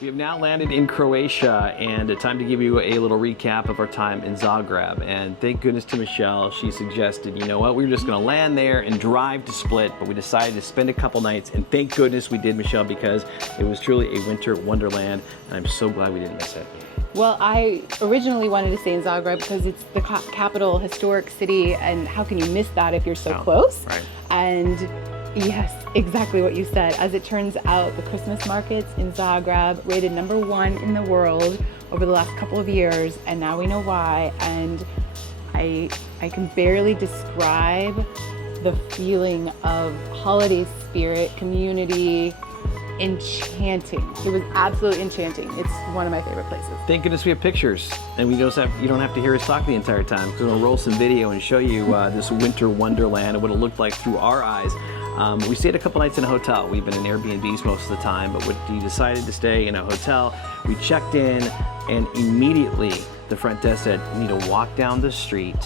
We have now landed in Croatia, and time to give you a little recap of our time in Zagreb. And thank goodness to Michelle, she suggested, you know what, we were just gonna land there and drive to Split, but we decided to spend a couple nights, and thank goodness we did, Michelle, because it was truly a winter wonderland, and I'm so glad we didn't miss it. Well, I originally wanted to stay in Zagreb because it's the capital historic city, and how can you miss that if you're so close? Right. And yes, exactly what you said. As it turns out, the Christmas markets in Zagreb rated #1 in the world over the last couple of years, and now we know why. And I can barely describe the feeling of holiday spirit, community, enchanting. It was absolutely enchanting. It's one of my favorite places. Thank goodness we have pictures, and you don't have to hear us talk the entire time, because we're gonna roll some video and show you this winter wonderland and what it looked like through our eyes. We stayed a couple nights in a hotel. We've been in Airbnbs most of the time, but we decided to stay in a hotel. We checked in, and immediately the front desk said, "You need to walk down the street,"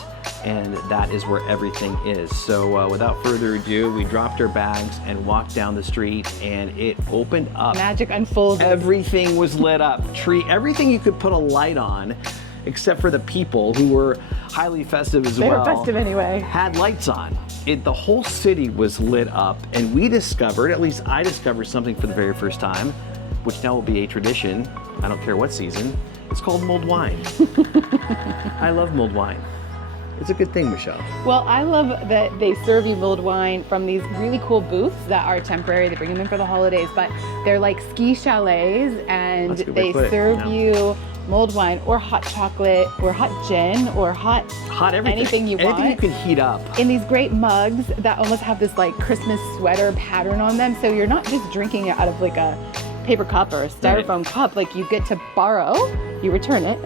and that is where everything is. So without further ado, we dropped our bags and walked down the street, and it opened up. Magic unfolded. Everything was lit up. Everything you could put a light on, except for the people who were highly festive as well. They were festive anyway. Had lights on. The whole city was lit up, and we discovered, at least I discovered something for the very first time, which now will be a tradition. I don't care what season. It's called mulled wine. I love mulled wine. It's a good thing, Michelle. Well, I love that they serve you mulled wine from these really cool booths that are temporary. They bring them in for the holidays, but they're like ski chalets, and they serve you mulled wine or hot chocolate or hot gin or hot everything. Anything you want. Anything you can heat up. In these great mugs that almost have this like Christmas sweater pattern on them. So you're not just drinking it out of like a paper cup or a styrofoam cup. Like you get to borrow, you return it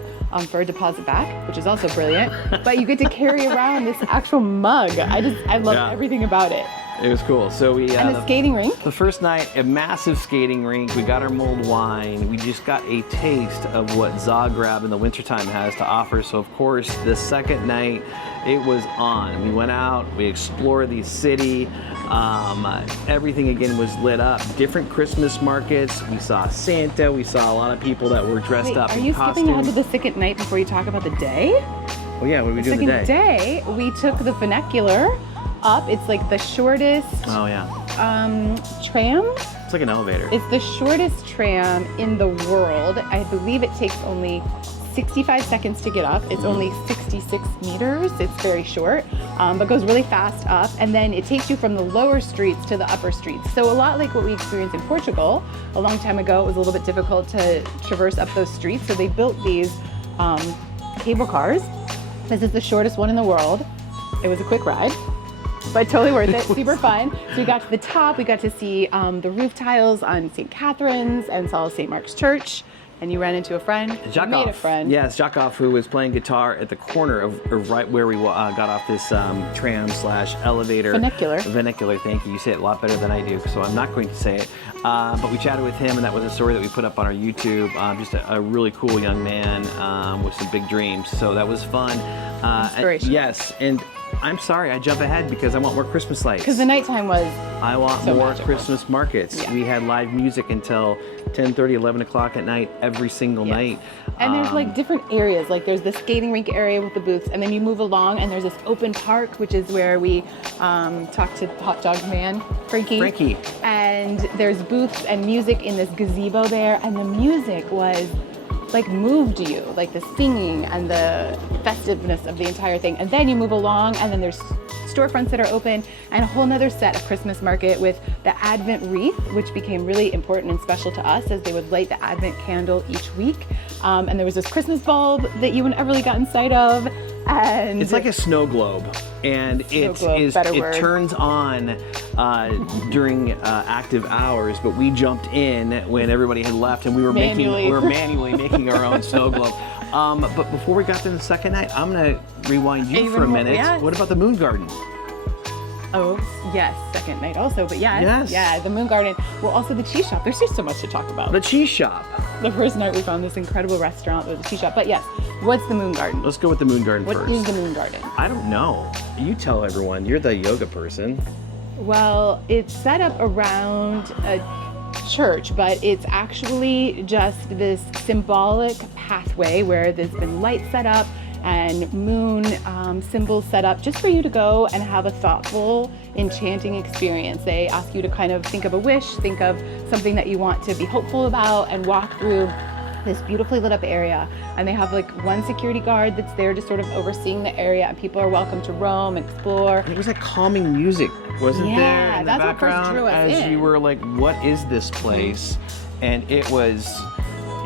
for a deposit back, which is also brilliant. But you get to carry around this actual mug. I love everything about it. It was cool. So and a skating rink. The first night, a massive skating rink. We got our mulled wine. We just got a taste of what Zagreb in the wintertime has to offer. So of course, the second night, it was on. We went out, we explored the city. Everything again was lit up. Different Christmas markets. We saw Santa. We saw a lot of people that were dressed up in costumes. Are you skipping ahead to the second night before you talk about the day? Oh yeah, what did we do the second day, we took the funicular up. It's like the shortest tram. It's like an elevator. It's the shortest tram in the world. I believe it takes only 65 seconds to get up. It's only 66 meters. It's very short, but goes really fast up. And then it takes you from the lower streets to the upper streets. So a lot like what we experienced in Portugal a long time ago. It was a little bit difficult to traverse up those streets. So they built these cable cars. This is the shortest one in the world. It was a quick ride, but totally worth it, super fun. So we got to the top, we got to see the roof tiles on St. Catherine's and saw St. Mark's Church, and you ran into a friend. You made a friend. Yes, Jakov, who was playing guitar at the corner of right where we got off this tram/elevator. Funicular, thank you. You say it a lot better than I do, so I'm not going to say it. But we chatted with him, and that was a story that we put up on our YouTube. Just a really cool young man with some big dreams, so that was fun. Inspiration. Yes, and I'm sorry, I jump ahead because I want more Christmas lights. Because the nighttime was I want so more magical. Christmas markets. Yeah. We had live music until 10:30, 11 o'clock at night, every single night. And there's like different areas. Like there's the skating rink area with the booths, and then you move along, and there's this open park, which is where we talked to Hot Dog Man, Frankie. And there's booths and music in this gazebo there, and the music was like moved you, like the singing and the festiveness of the entire thing. And then you move along, and then there's storefronts that are open, and a whole nother set of Christmas market with the Advent wreath, which became really important and special to us as they would light the Advent candle each week. And there was this Christmas bulb that you and Everly got inside of. And it's like a snow globe, and it turns on during active hours. But we jumped in when everybody had left, and we were manually making our own snow globe. But before we got to the second night, I'm gonna rewind you for a minute. Yes. What about the Moon Garden? Oh, yes, second night also, but yeah, the Moon Garden. Well, also the cheese shop. There's just so much to talk about. The cheese shop. The first night we found this incredible restaurant with a cheese shop, but yes, what's the Moon Garden? Let's go with the Moon Garden first. What is the Moon Garden? I don't know. You tell everyone. You're the yoga person. Well, it's set up around a church, but it's actually just this symbolic pathway where there's been lights set up and moon symbols set up just for you to go and have a thoughtful, enchanting experience. They ask you to kind of think of a wish, think of something that you want to be hopeful about, and walk through this beautifully lit up area. And they have like one security guard that's there just sort of overseeing the area, and people are welcome to roam, explore. And it was like calming music, wasn't there? Yeah, In the that's what first background drew us as in. you were like, what is this place? And it was,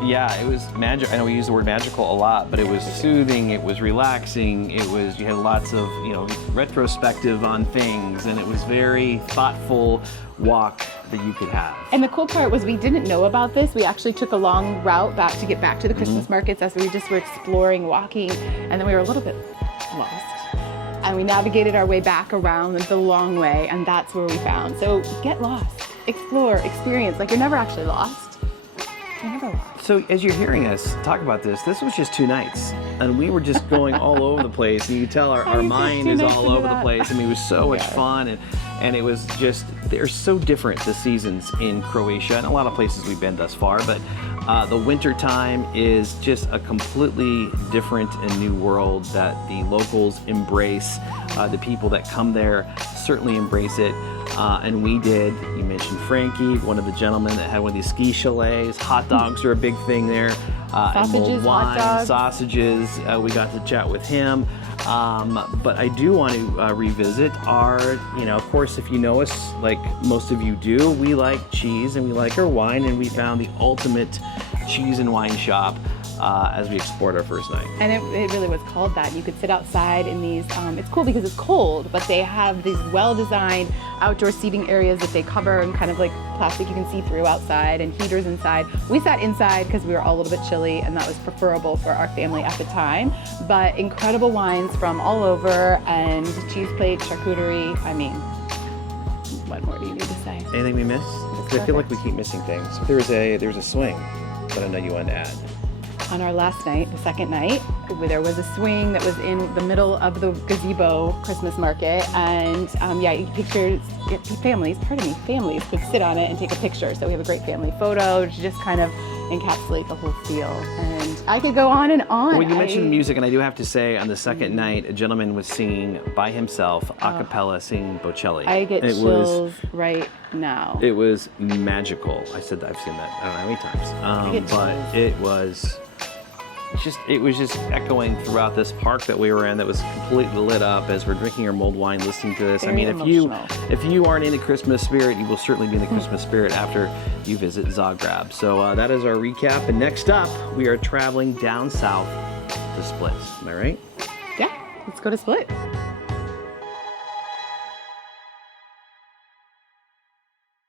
yeah, it was magic. I know we use the word magical a lot, but it was soothing, it was relaxing, it was, you had lots of, you know, retrospective on things, and it was very thoughtful walk that you could have. And the cool part was we didn't know about this. We actually took a long route back to get back to the Christmas markets as we just were exploring, walking, and then we were a little bit lost. And we navigated our way back around the long way, and that's where we found. So get lost, explore, experience, like you're never actually lost. You're never lost. So as you're hearing us talk about this was just 2 nights, and we were just going all over the place, and you can tell our mind is all over the place. I mean, it was so much fun, and it was just, they're so different, the seasons in Croatia and a lot of places we've been thus far, but the winter time is just a completely different and new world that the locals embrace. The people that come there certainly embrace it. And we did. You mentioned Frankie, one of the gentlemen that had one of these ski chalets. Hot dogs are a big thing there. And mulled Sausages, wine, hot dogs. sausages. We got to chat with him. But I do want to revisit our, you know, of course, if you know us, like most of you do, we like cheese and we like our wine, and we found the ultimate cheese and wine shop as we explored our first night. And it really was called that. You could sit outside in these, it's cool because it's cold, but they have these well-designed outdoor seating areas that they cover and kind of like plastic you can see through outside, and heaters inside. We sat inside because we were all a little bit chilly, and that was preferable for our family at the time. But incredible wines from all over, and cheese plate, charcuterie. I mean, what more do you need to say? Anything we missed? I feel like we keep missing things. There's a swing that I know you wanted to add. On our last night, the second night, there was a swing that was in the middle of the gazebo Christmas market, and families could sit on it and take a picture. So we have a great family photo to just kind of encapsulate the whole feel. And I could go on and on. Well, you mentioned music, and I do have to say, on the second night, a gentleman was singing by himself, a cappella, singing Bocelli. I get chills right now. It was magical. I've seen that I don't know how many times. But it was just echoing throughout this park that we were in that was completely lit up as we're drinking our mulled wine, listening to this. Very I mean, emotional. if you aren't in the Christmas spirit, you will certainly be in the Christmas spirit after you visit Zagreb. So that is our recap. And next up, we are traveling down south to Split. Am I right? Yeah, let's go to Split.